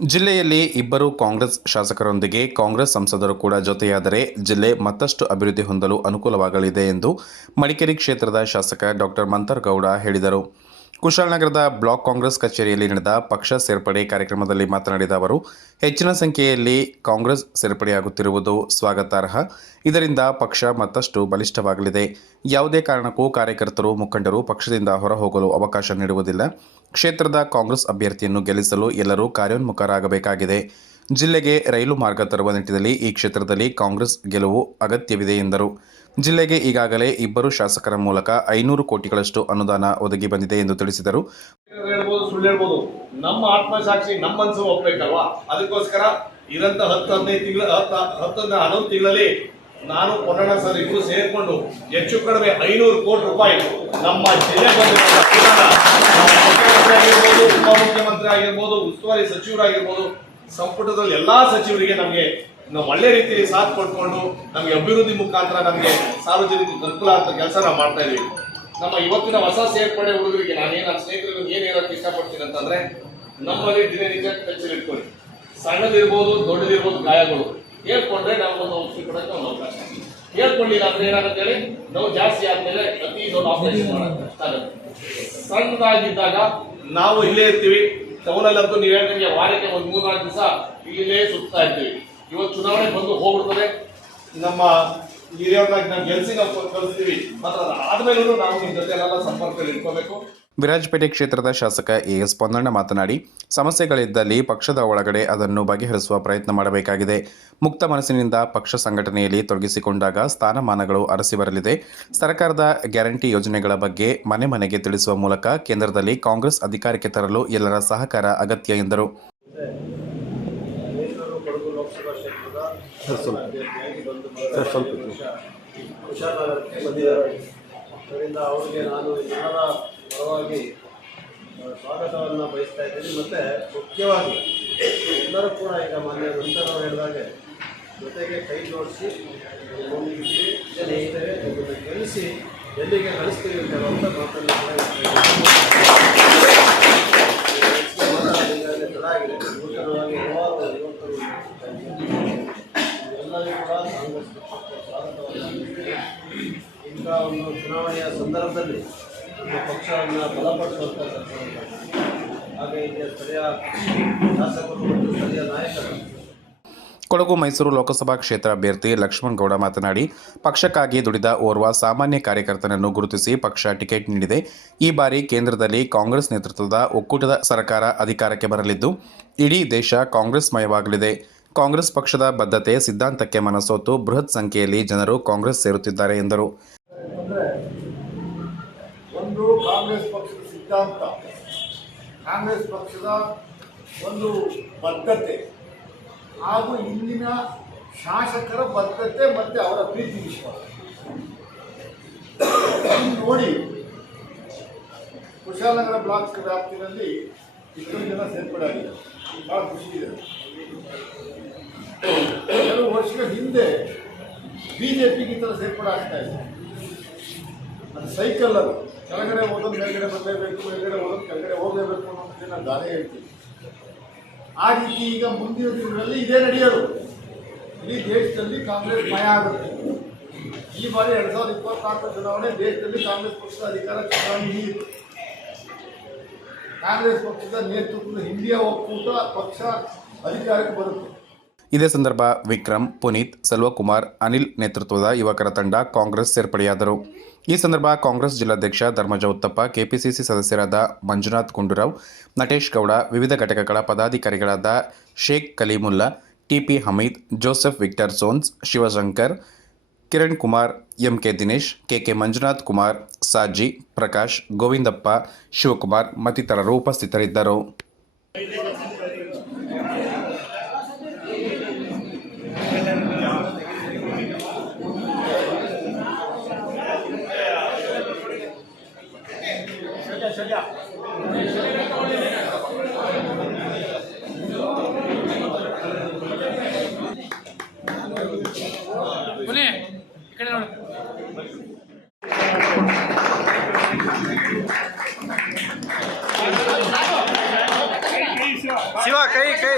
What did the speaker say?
ಜಿಲ್ಲೆಯಲ್ಲಿ ಇಬ್ಬರು ಕಾಂಗ್ರೆಸ್ ಶಾಸಕರೊಂದಿಗೆ ಕಾಂಗ್ರೆಸ್ ಸಂಸದರು ಕೂಡ ಜೊತೆಯಾದರೆ ಜಿಲ್ಲೆ ಮತ್ತಷ್ಟು ಅಭಿವೃದ್ಧಿ ಹೊಂದಲು ಅನುಕೂಲವಾಗಲಿದೆ ಎಂದು ಮಡಿಕೇರಿ ಕ್ಷೇತ್ರದ ಶಾಸಕ ಡಾಕ್ಟರ್ ಮಂತರ್ಗೌಡ ಹೇಳಿದರು. ಕುಶಾಲನಗರದ ಬ್ಲಾಕ್ ಕಾಂಗ್ರೆಸ್ ಕಚೇರಿಯಲ್ಲಿ ನಡೆದ ಪಕ್ಷ ಸೇರ್ಪಡೆ ಕಾರ್ಯಕ್ರಮದಲ್ಲಿ ಮಾತನಾಡಿದ ಅವರು, ಹೆಚ್ಚಿನ ಸಂಖ್ಯೆಯಲ್ಲಿ ಕಾಂಗ್ರೆಸ್ ಸೇರ್ಪಡೆಯಾಗುತ್ತಿರುವುದು ಸ್ವಾಗತಾರ್ಹ. ಇದರಿಂದ ಪಕ್ಷ ಮತ್ತಷ್ಟು ಬಲಿಷ್ಠವಾಗಲಿದೆ. ಯಾವುದೇ ಕಾರಣಕ್ಕೂ ಕಾರ್ಯಕರ್ತರು, ಮುಖಂಡರು ಪಕ್ಷದಿಂದ ಹೊರಹೋಗಲು ಅವಕಾಶ ನೀಡುವುದಿಲ್ಲ. ಕ್ಷೇತ್ರದ ಕಾಂಗ್ರೆಸ್ ಅಭ್ಯರ್ಥಿಯನ್ನು ಗೆಲ್ಲಿಸಲು ಎಲ್ಲರೂ ಕಾರ್ಯೋನ್ಮುಖರಾಗಬೇಕಾಗಿದೆ. ಜಿಲ್ಲೆಗೆ ರೈಲು ಮಾರ್ಗ ತರುವ ನಿಟ್ಟಿನಲ್ಲಿ ಈ ಕ್ಷೇತ್ರದಲ್ಲಿ ಕಾಂಗ್ರೆಸ್ ಗೆಲುವು ಅಗತ್ಯವಿದೆ ಎಂದರು. ಜಿಲ್ಲೆಗೆ ಈಗಾಗಲೇ ಇಬ್ಬರು ಶಾಸಕರ ಮೂಲಕ ಐನೂರು ಕೋಟಿಗಳಷ್ಟು ಅನುದಾನ ಒದಗಿ ಬಂದಿದೆ ಎಂದು ತಿಳಿಸಿದರು. ನಮ್ಮ ಆತ್ಮಸಾಕ್ಷಿ, ನಮ್ಮ ಮನಸ್ಸು ಒಪ್ಪಬೇಕಲ್ವಾ ಅದಕ್ಕೋಸ್ಕರ ಇರಂತ ಹತ್ತು ಹದಿನೈದು ತಿಂಗಳ, ಹತ್ತು ಹತ್ತೊಂದು ಹನ್ನೊಂದು ತಿಂಗಳಲ್ಲಿ ನಾನು ಪೊನ್ನಣ್ಣ ಸರ್ ಇಬ್ಬರು ಸೇರಿಕೊಂಡು ಹೆಚ್ಚು ಕಡಿಮೆ ಐನೂರು ಕೋಟಿ ರೂಪಾಯಿ ನಮ್ಮ ಜಿಲ್ಲೆ ಮುಖ್ಯಮಂತ್ರಿ ಆಗಿರ್ಬೋದು ಉಪಮುಖ್ಯಮಂತ್ರಿ ಆಗಿರ್ಬೋದು, ಉಸ್ತುವಾರಿ ಸಚಿವರಾಗಿರ್ಬೋದು ಸಂಪುಟದಲ್ಲಿ ಎಲ್ಲಾ ಸಚಿವರಿಗೆ ನಮಗೆ ನಾವು ಒಳ್ಳೆ ರೀತಿಯಲ್ಲಿ ಸಾಥ್ ಕೊಟ್ಕೊಂಡು ನಮಗೆ ಅಭಿವೃದ್ಧಿ ಮುಖಾಂತರ ನಮಗೆ ಸಾರ್ವಜನಿಕ ಅನುಕೂಲ ಅಂತ ಕೆಲಸ ನಾವು ಮಾಡ್ತಾ ಇದೀವಿ. ನಮ್ಮ ಇವತ್ತಿನ ಹೊಸ ಸೇರ್ಪಡೆ ಹುಡುಗರಿಗೆ ನಾನೇನು ನನ್ನ ಸ್ನೇಹಿತರಿಗೆ ಏನು ಹೇಳೋಕ್ಕೆ ಇಷ್ಟಪಡ್ತೀನಿ ಅಂತಂದ್ರೆ, ನಮ್ಮಲ್ಲಿ ದಿನನಿತ್ಯ ಕಚ್ಚಲು ಇಟ್ಕೊಳ್ಳಿ. ಸಣ್ಣದಿರ್ಬೋದು, ದೊಡ್ಡದಿರ್ಬೋದು, ಗಾಯಗಳು. ಹೇಳ್ಕೊಂಡ್ರೆ ನಾವು ಒಂದು ಔಷಧಿ ಕೊಡಕ್ಕೆ ಒಂದು ಅವಕಾಶ. ಹೇಳ್ಕೊಂಡಿಲ್ಲ ಅಂದ್ರೆ ಏನಾಗುತ್ತೆ ಹೇಳಿ? ನಾವು ಜಾಸ್ತಿ ಆದ್ಮೇಲೆ ಅತಿ ದೊಡ್ಡ ಆಪರೇಷನ್ ಮಾಡೋಕೆ ಕಷ್ಟ ಆಗುತ್ತೆ ಸಣ್ಣದಾಗಿದ್ದಾಗ ನಾವು ಇಲ್ಲೇ ಇರ್ತೀವಿ. ಟೌನಲ್ಲಂತೂ ನೀವು ಹೇಳಿದಂಗೆ ವಾರಕ್ಕೆ ಒಂದು ಮೂರ್ನಾಲ್ಕು ದಿವಸ ಇಲ್ಲೇ ಸುತ್ತಾ ಇರ್ತೀವಿ ಇವತ್ತು ಚುನಾವಣೆ ಬಂದು ಹೋಗ್ಬಿಡ್ತದೆ. ನಮ್ಮ ಹಿರಿಯವ್ರನ್ನ ನಾವು ಗೆಲ್ಸಿ ನಾವು ಕಲಿಸ್ತೀವಿ ಮಾತ್ರ ಅದಾದ್ಮೇಲೂ ನಾವು ನಿಮ್ಮ ಜೊತೆ ಎಲ್ಲ ಸಂಪರ್ಕದಲ್ಲಿ ಇಟ್ಕೋಬೇಕು. ವಿರಾಜಪೇಟೆ ಕ್ಷೇತ್ರದ ಶಾಸಕ ಎಎಸ್ ಪೊನ್ನಣ್ಣ ಮಾತನಾಡಿ ಸಮಸ್ಯೆಗಳಿದ್ದಲ್ಲಿ ಪಕ್ಷದ ಒಳಗಡೆ ಅದನ್ನು ಬಗೆಹರಿಸುವ ಪ್ರಯತ್ನ ಮಾಡಬೇಕಾಗಿದೆ. ಮುಕ್ತ ಮನಸ್ಸಿನಿಂದ ಪಕ್ಷ ಸಂಘಟನೆಯಲ್ಲಿ ತೊಡಗಿಸಿಕೊಂಡಾಗ ಸ್ಥಾನಮಾನಗಳು ಅರಸಿ ಬರಲಿದೆ. ಸರ್ಕಾರದ ಗ್ಯಾರಂಟಿ ಯೋಜನೆಗಳ ಬಗ್ಗೆ ಮನೆ ಮನೆಗೆ ತಿಳಿಸುವ ಮೂಲಕ ಕೇಂದ್ರದಲ್ಲಿ ಕಾಂಗ್ರೆಸ್ ಅಧಿಕಾರಕ್ಕೆ ತರಲು ಎಲ್ಲರ ಸಹಕಾರ ಅಗತ್ಯ ಎಂದರು. ಅವರಿಗೆ ನಾನು ಪರವಾಗಿ ಸ್ವಾಗತವನ್ನು ಬಯಸ್ತಾ ಇದ್ದೀನಿ. ಮತ್ತು ಮುಖ್ಯವಾಗಿ ಎಲ್ಲರೂ ಕೂಡ ಈಗ ಮಾನ್ಯ ನಂತರವರು ಹೇಳಿದಾಗೆ ಜೊತೆಗೆ ಕೈ ಜೋಡಿಸಿ, ಸ್ನೇಹಿತರೆ, ನಿಮ್ಮನ್ನು ಗೆಲ್ಲಿಸಿ, ಎಲ್ಲಿಗೆ ಕಳಿಸ್ತೀವಿ ಅಂತ ಹೇಳುವಂಥ ಮಾತನ್ನು ಕೂಡ ಹೇಳ್ತಾ ಇದ್ದೀನಿ. ಈಗಾಗಲೇ ತಡ ಆಗಿದೆ ನೂತನವಾಗಿ ಎಲ್ಲರಿಗೂ ಕೂಡ ಕಾಂಗ್ರೆಸ್ ಪಕ್ಷಕ್ಕೆ ಸ್ವಾಗತವನ್ನು ಇಂಥ ಒಂದು ಚುನಾವಣೆಯ ಸಂದರ್ಭದಲ್ಲಿ ಪಕ್ಷವನ್ನು ಬಲಪಡಿಸುವಂಥ ಹಾಗೆ ಇಲ್ಲಿ ಸ್ಥಳೀಯ ಶಾಸಕರು ಮತ್ತು ಸ್ಥಳೀಯ ನಾಯಕರು. ಕೊಡಗು ಮೈಸೂರು ಲೋಕಸಭಾ ಕ್ಷೇತ್ರ ಅಭ್ಯರ್ಥಿ ಲಕ್ಷ್ಮಣ್ ಗೌಡ ಮಾತನಾಡಿ, ಪಕ್ಷಕ್ಕಾಗಿ ದುಡಿದ ಓರ್ವ ಸಾಮಾನ್ಯ ಕಾರ್ಯಕರ್ತನನ್ನು ಗುರುತಿಸಿ ಪಕ್ಷ ಟಿಕೆಟ್ ನೀಡಿದೆ. ಈ ಬಾರಿ ಕೇಂದ್ರದಲ್ಲಿ ಕಾಂಗ್ರೆಸ್ ನೇತೃತ್ವದ ಒಕ್ಕೂಟದ ಸರ್ಕಾರ ಅಧಿಕಾರಕ್ಕೆ ಬರಲಿದ್ದು, ಇಡೀ ದೇಶ ಕಾಂಗ್ರೆಸ್ ಮಯವಾಗಲಿದೆ ಕಾಂಗ್ರೆಸ್ ಪಕ್ಷದ ಬದ್ಧತೆ ಸಿದ್ಧಾಂತಕ್ಕೆ ಮನಸೋತು, ಬೃಹತ್ ಸಂಖ್ಯೆಯಲ್ಲಿ ಜನರು ಕಾಂಗ್ರೆಸ್ ಸೇರುತ್ತಿದ್ದಾರೆ ಎಂದರು ಅಂದರೆ ಒಂದು ಕಾಂಗ್ರೆಸ್ ಪಕ್ಷದ ಸಿದ್ಧಾಂತ ಕಾಂಗ್ರೆಸ್ ಪಕ್ಷದ ಒಂದು ಬದ್ಧತೆ, ಹಾಗೂ ಇಂದಿನ ಶಾಸಕರ ಬದ್ಧತೆ ಮತ್ತು ಅವರ ಪ್ರೀತಿ ವಿಶ್ವಾಸ. ನೋಡಿ ಕುಶಾಲನಗರ ಬ್ಲಾಕ್ ವ್ಯಾಪ್ತಿನಲ್ಲಿ ಇಷ್ಟೊಂದು ಜನ ಸೇರ್ಪಡೆ ಆಗಿದೆ ಭಾಳ ಖುಷಿ ಇದೆ. ಕೆಲವು ವರ್ಷಗಳ ಹಿಂದೆ ಬಿ ಜೆ ಪಿಗೆ ಈ ಥರ ಸೇರ್ಪಡೆ ಇದೆ. ಅದು ಸೈಕಲ್ ಅದು. ಕೆಳಗಡೆ ಹೋಗೋದು ಮೇಲ್ಗಡೆ ಬರಲೇಬೇಕು ಮೇಲ್ಗಡೆ ಹೋಗೋದು ಕೆಳಗಡೆ ಹೋಗಲೇಬೇಕು ಅನ್ನೋದಕ್ಕೆ ನಾನು ದಾರಿ ಹೇಳ್ತೀನಿ. ಆ ರೀತಿ ಈಗ ಮುಂದಿನ ದಿನಗಳಲ್ಲಿ ಇದೇ ನಡೆಯೋದು. ಇಡೀ ದೇಶದಲ್ಲಿ ಕಾಂಗ್ರೆಸ್ ಭಯ ಆಗುತ್ತೆ. ಈ ಬಾರಿ ಎರಡು ಸಾವಿರದ ಇಪ್ಪತ್ನಾಲ್ಕು ಚುನಾವಣೆ ದೇಶದಲ್ಲಿ ಕಾಂಗ್ರೆಸ್ ಪಕ್ಷದ ಅಧಿಕಾರ ಚುನಾವಣೆ ಕಾಂಗ್ರೆಸ್ ಪಕ್ಷದ ನೇತೃತ್ವದ ಹಿಂದಿಯ ಒಕ್ಕೂಟ ಪಕ್ಷ ಅಧಿಕಾರಕ್ಕೆ ಬರುತ್ತೆ. ಇದೇ ಸಂದರ್ಭ ವಿಕ್ರಮ್, ಪುನೀತ್, ಸೆಲ್ವಕುಮಾರ್, ಅನಿಲ್ ನೇತೃತ್ವದ ಯುವಕರ ತಂಡ ಕಾಂಗ್ರೆಸ್ ಸೇರ್ಪಡೆಯಾದರು. ಈ ಸಂದರ್ಭ ಕಾಂಗ್ರೆಸ್ ಜಿಲ್ಲಾಧ್ಯಕ್ಷ ಧರ್ಮಜ ಉತ್ತಪ್ಪ, ಕೆಪಿಸಿಸಿ ಸದಸ್ಯರಾದ ಮಂಜುನಾಥ್ ಗುಂಡೂರಾವ್ ನಟೇಶ್ ಗೌಡ, ವಿವಿಧ ಘಟಕಗಳ ಪದಾಧಿಕಾರಿಗಳಾದ Sheikh Kalimulla, TP Hameed, Joseph Victor Sonse, Shivashankar, Kiran Kumar, MK Dinesh, KK Manjunath Kumar, Saji, Prakash, Govindappa, Shivakumar ಮತ್ತಿತರರು ಉಪಸ್ಥಿತರಿದ್ದರು. ऐश्वर्या ಕೊನೆ ಈ ಕಡೆ ನೋಡಿ ಶಿವ ಕೈ ಕೈ